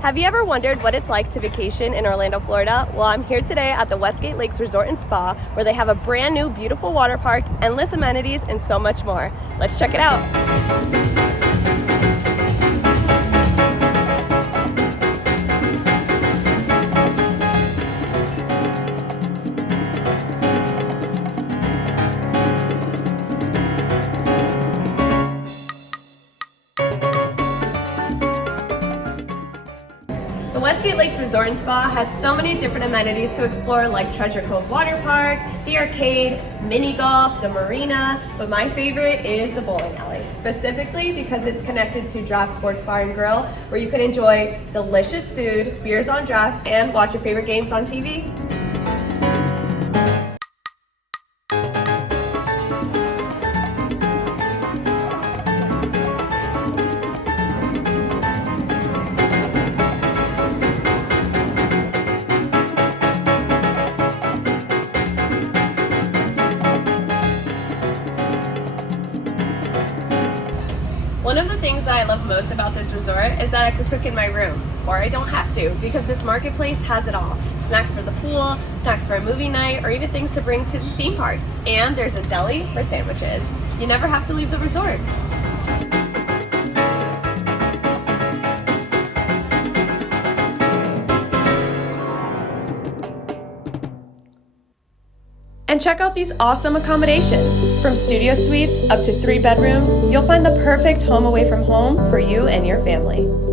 Have you ever wondered what it's like to vacation in Orlando, Florida? Well, I'm here today at the Westgate Lakes Resort and Spa, where they have a brand new beautiful water park, endless amenities, and so much more. Let's check it out. The Westgate Lakes Resort and Spa has so many different amenities to explore, like Treasure Cove Water Park, the arcade, mini golf, the marina, but my favorite is the bowling alley, specifically because it's connected to Draft Sports Bar and Grill, where you can enjoy delicious food, beers on draft, and watch your favorite games on TV. One of the things that I love most about this resort is that I could cook in my room, or I don't have to, because this marketplace has it all. Snacks for the pool, snacks for a movie night, or even things to bring to the theme parks. And there's a deli for sandwiches. You never have to leave the resort. And check out these awesome accommodations. From studio suites up to 3 bedrooms, you'll find the perfect home away from home for you and your family.